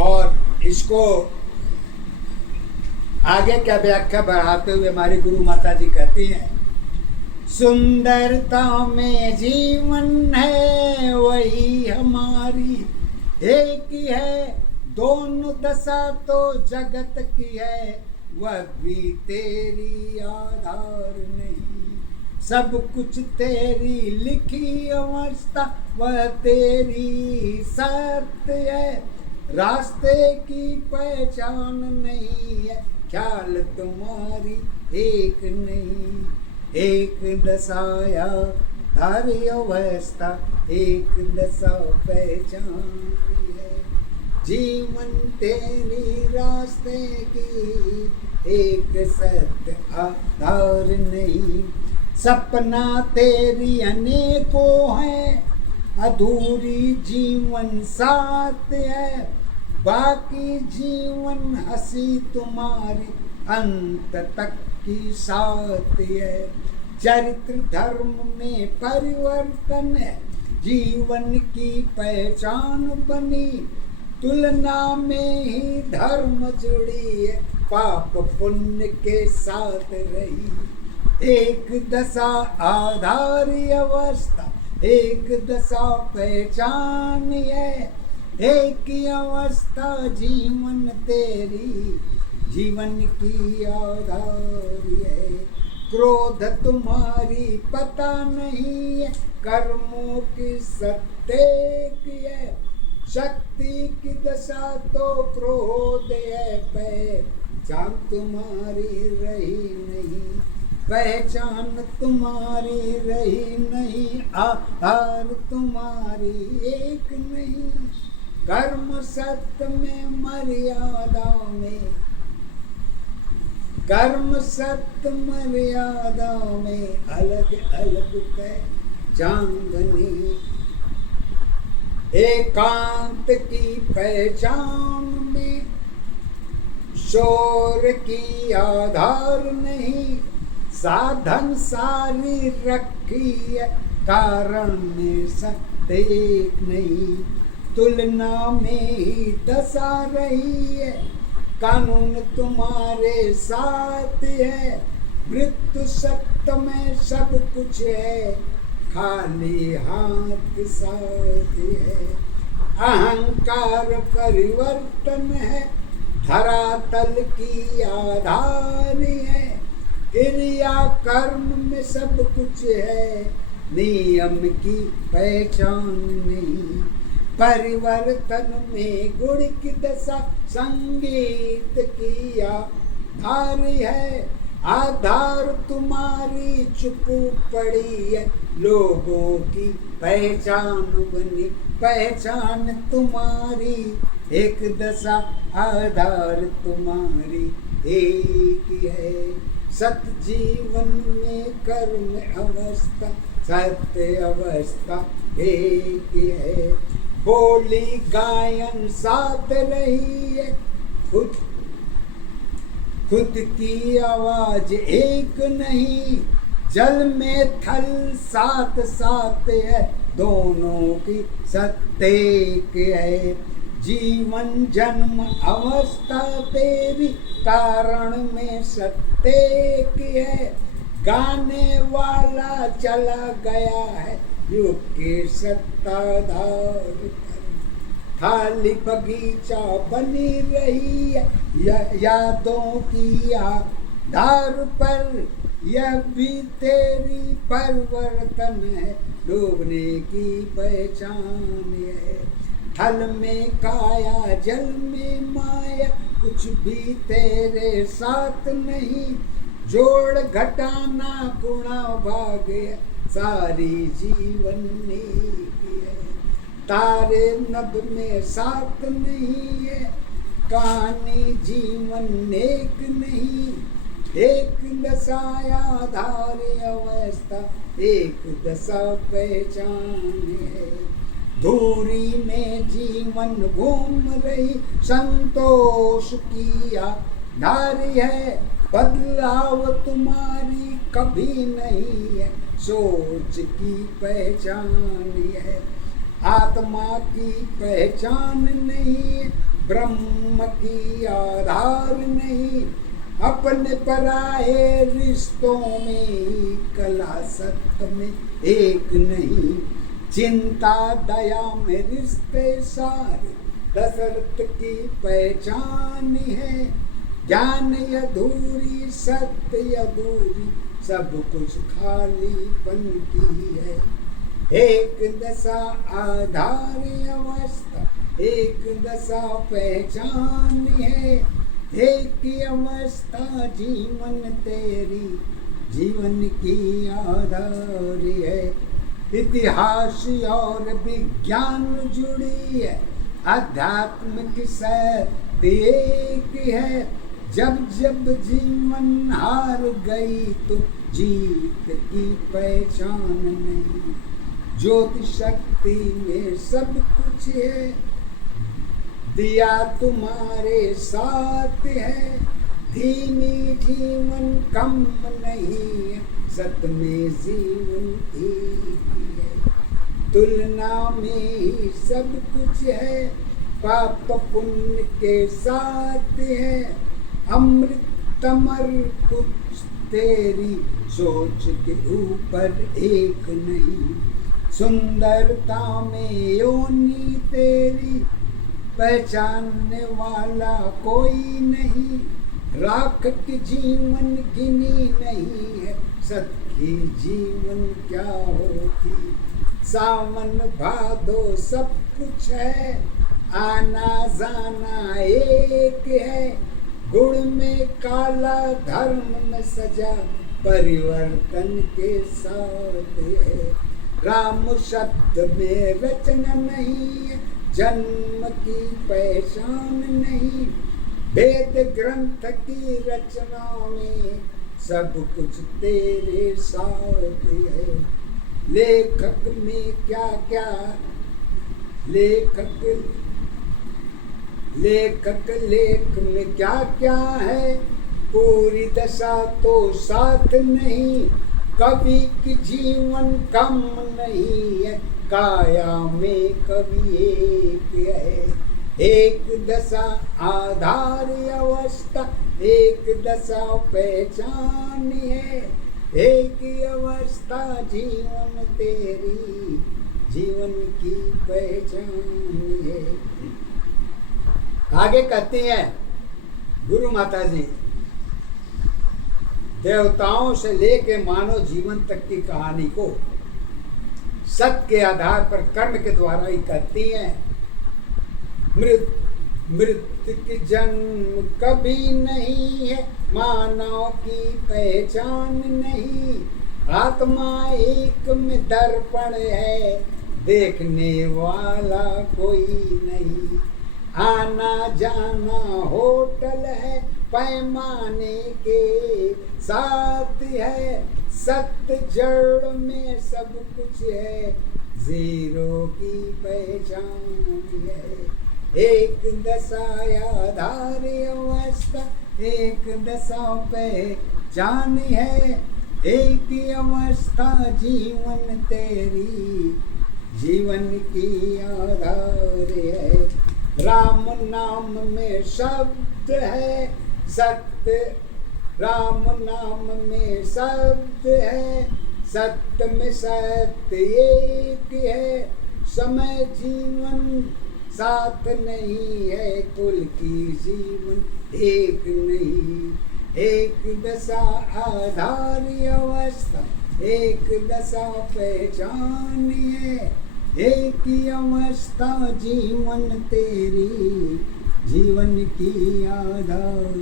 और इसको आगे क्या व्याख्या बढ़ाते हुए हमारी गुरु माता जी कहती हैं, सुंदरता में जीवन है वही हमारी एक ही है, दोनों दशा तो जगत की है, वह भी तेरी आधार नहीं। सब कुछ तेरी लिखी अवस्था, वह तेरी सत्य है, रास्ते की पहचान नहीं है, ख्याल तुम्हारी एक नहीं। एक दशाया धारी अवस्था, एक दशा पहचान है, जीवन तेरी रास्ते की एक सत्य आधार नहीं। सपना तेरी अनेकों है, अधूरी जीवन साथ है, बाकी जीवन हंसी तुम्हारी अंत तक की साथ है। चरित्र धर्म में परिवर्तन है, जीवन की पहचान बनी, तुलना में ही धर्म जुड़ी है, पाप पुण्य के साथ रही। एक दशा आधारी अवस्था, एक दशा पहचान है, एक ही अवस्था जीवन तेरी, जीवन की आधारी है। क्रोध तुम्हारी पता नहीं है, कर्मों की सत्य की है, शक्ति की दशा तो क्रोध है, पहचान तुम्हारी रही नहीं, पहचान तुम्हारी रही नहीं, आधार तुम्हारी एक नहीं। कर्म सत्य में मर्यादा में, कर्म सत्य मर्यादा में अलग अलग पहचान बनी। एकांत की पहचान में शोर की आधार नहीं, साधन सारी रखी है, कारण में सत्य एक नहीं, तुलना में ही दशा रही है, कानून तुम्हारे साथ है, मृत्यु सत्य में सब कुछ है, खाली हाथ साथ है। अहंकार परिवर्तन है, धरातल की आधार है, क्रिया कर्म में सब कुछ है, नियम की पहचान नहीं। परिवर्तन में गुण की दशा, संगीत की आधार है, आधार तुम्हारी चुप पड़ी है, लोगों की पहचान बनी, पहचान तुम्हारी एक दशा, आधार तुम्हारी एक है। सत जीवन में कर्म अवस्था, सत्य अवस्था एक है, बोली गायन साथ रही है, खुद की आवाज एक नहीं, जल में थल साथ साथ है, दोनों की सत्य एक है। जीवन जन्म अवस्था तेरी, कारण में सत्य एक है, गाने वाला चला गया है, युग के सत्ताधार पर, खाली बगीचा बनी रही है, यादों की आधार पर, यह भी तेरी परिवर्तन है, डूबने की पहचान है। थल में काया, जल में माया, कुछ भी तेरे साथ नहीं, जोड़ घटाना गुणा भागे, सारी जीवन की है, तारे नभ में साथ नहीं है, कहानी जीवन एक नहीं, एक दशाया धारी अवस्था, एक दशा पहचान है, धूरी में जीवन घूम रही, संतोष किया धारी है, बदलाव तुम्हारी कभी नहीं है, सोच की पहचान है, आत्मा की पहचान नहीं है, ब्रह्म की आधार नहीं, अपने पराये रिश्तों में ही कला सत्य में एक नहीं। चिंता दया में रिश्ते सारे दशरथ की पहचान है। ज्ञान अधूरी सत्य अधूरी सब कुछ खालीपन की है। एक दशा आधार अवस्था एक दशा पहचान है। एक अवस्था जीवन तेरी जीवन की आधार है। इतिहास और विज्ञान जुड़ी है, आध्यात्मिक सत्य एक है। जब जब जीवन हार गई तो जीत की पहचान नहीं। ज्योति शक्ति में सब कुछ है, दिया तुम्हारे साथ है। धीमी जीवन कम नहीं है, सत्य में जीवन एक है। तुलना में ही सब कुछ है, पाप पुण्य के साथ है। अमृत अमर कुछ तेरी सोच के ऊपर एक नहीं। सुंदरता में योनि तेरी पहचानने वाला कोई नहीं। राख के जीवन गिनी नहीं है, सत्य जीवन क्या होती। सावन भादो सब कुछ है, आना जाना एक है। गुण में काला धर्म में सजा परिवर्तन के साथ है। राम शब्द में रचना नहीं है, जन्म की पहचान नहीं। वेद ग्रंथ की रचना में सब कुछ तेरे साथ है। लेखक में क्या क्या लेख में क्या क्या है, पूरी दशा तो साथ नहीं। कवि की जीवन कम नहीं है, काया में कवि एक है। एक दशा आधार अवस्था एक दशा पहचान है। एक अवस्था जीवन तेरी जीवन की पहचान है। आगे कहती हैं गुरु माता जी, देवताओं से लेके मानव जीवन तक की कहानी को सत्य के आधार पर कर्म के द्वारा ही कहती हैं। मृत्यु की जन्म कभी नहीं है, मानव की पहचान नहीं। आत्मा एक में दर्पण है, देखने वाला कोई नहीं। आना जाना होटल है, पैमाने के साथ है। सत्य जड़ में सब कुछ है, जीरो की पहचान है। एक दशा आधार अवस्था एक दशा पहचान है। एक अवस्था जीवन तेरी जीवन की आधार है। राम नाम में शब्द है सत्य, राम नाम में शब्द है सत्य में सत्य एक है। समय जीवन साथ नहीं है, कुल की जीवन एक नहीं। एक दशा आधार अवस्था एक दशा पहचान है। एक अवस्था जीवन तेरी जीवन की आधार